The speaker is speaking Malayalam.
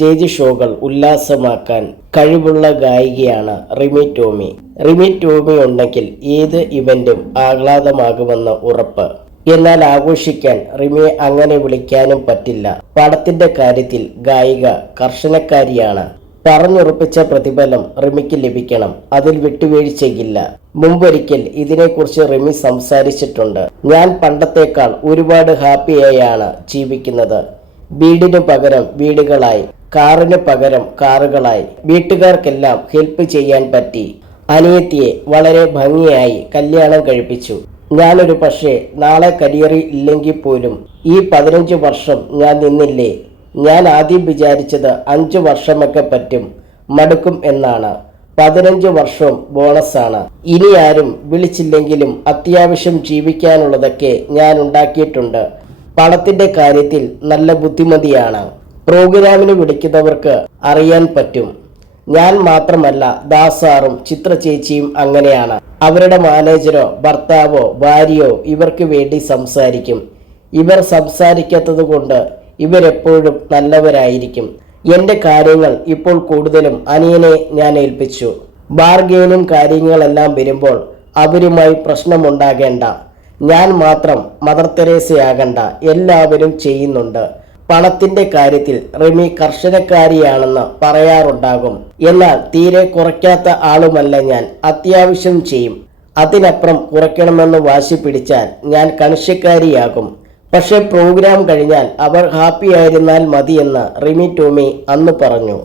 സ്റ്റേജ് ഷോകൾ ഉല്ലാസമാക്കാൻ കഴിവുള്ള ഗായികയാണ് റിമി ടോമി. റിമി ടോമി ഉണ്ടെങ്കിൽ ഏത് ഇവന്റും ആഹ്ലാദമാകുമെന്ന് ഉറപ്പ്. എന്നാൽ ആഘോഷിക്കാൻ റിമിയെ അങ്ങനെ വിളിക്കാനും പറ്റില്ല. പടത്തിന്റെ കാര്യത്തിൽ ഗായിക കർശനക്കാരിയാണ്. പറഞ്ഞുറപ്പിച്ച പ്രതിഫലം റിമിക്ക് ലഭിക്കണം. അതിൽ വിട്ടുവീഴ്ചയില്ല. മുമ്പൊരിക്കൽ ഇതിനെക്കുറിച്ച് റിമി സംസാരിച്ചിട്ടുണ്ട്. ഞാൻ പണ്ടത്തേക്കാൾ ഒരുപാട് ഹാപ്പിയായാണ് ജീവിക്കുന്നത്. വീടിനു പകരം വീടുകളായി കാറിന് പകരം കാറുകളായി വീട്ടുകാർക്കെല്ലാം ഹെൽപ്പ് ചെയ്യാൻ പറ്റി. അനിയത്തിയെ വളരെ ഭംഗിയായി കല്യാണം കഴിപ്പിച്ചു. ഞാനൊരു പക്ഷേ നാളെ കരിയറി ഇല്ലെങ്കിൽ പോലും ഈ പതിനഞ്ച് വർഷം ഞാൻ നിന്നില്ലേ? ഞാൻ ആദ്യം വിചാരിച്ചത് അഞ്ച് വർഷമൊക്കെ പറ്റും മടുക്കും എന്നാണ്. പതിനഞ്ച് വർഷവും ബോണസാണ് ഇനി ആരും വിളിച്ചില്ലെങ്കിലും അത്യാവശ്യം ജീവിക്കാനുള്ളതൊക്കെ ഞാൻ ഉണ്ടാക്കിയിട്ടുണ്ട്. പണത്തിന്റെ കാര്യത്തിൽ നല്ല ബുദ്ധിമതിയാണ്. പ്രോഗ്രാമിന് വിളിക്കുന്നവർക്ക് അറിയാൻ പറ്റും. ഞാൻ മാത്രമല്ല ദാസാറും ചിത്ര ചേച്ചിയും അങ്ങനെയാണ്. അവരുടെ മാനേജരോ ഭർത്താവോ ഭാര്യയോ ഇവർക്ക് വേണ്ടി സംസാരിക്കും. ഇവർ സംസാരിക്കാത്തത് കൊണ്ട് ഇവരെപ്പോഴും നല്ലവരായിരിക്കും. എന്റെ കാര്യങ്ങൾ ഇപ്പോൾ കൂടുതലും അനിയനെ ഞാൻ ഏൽപ്പിച്ചു. ബാർഗെയിനും കാര്യങ്ങളെല്ലാം വരുമ്പോൾ അവരുമായി പ്രശ്നമുണ്ടാകേണ്ട. ഞാൻ മാത്രം മദർ തെരേസയാകണ്ട. എല്ലാവരും ചെയ്യുന്നുണ്ട്. പണത്തിന്റെ കാര്യത്തിൽ റിമി കർശനക്കാരിയാണെന്ന് പറയാറുണ്ടാകും. എന്നാൽ തീരെ കുറയ്ക്കാത്ത ആളുമല്ല ഞാൻ. അത്യാവശ്യം ചെയ്യും. അതിനപ്പുറം കുറയ്ക്കണമെന്ന് വാശി പിടിച്ചാൽ ഞാൻ കണിശക്കാരിയാകും. പക്ഷേ പ്രോഗ്രാം കഴിഞ്ഞാൽ അവർ ഹാപ്പിയായിരുന്നാൽ മതിയെന്ന് റിമി ടോമി അന്ന് പറഞ്ഞു.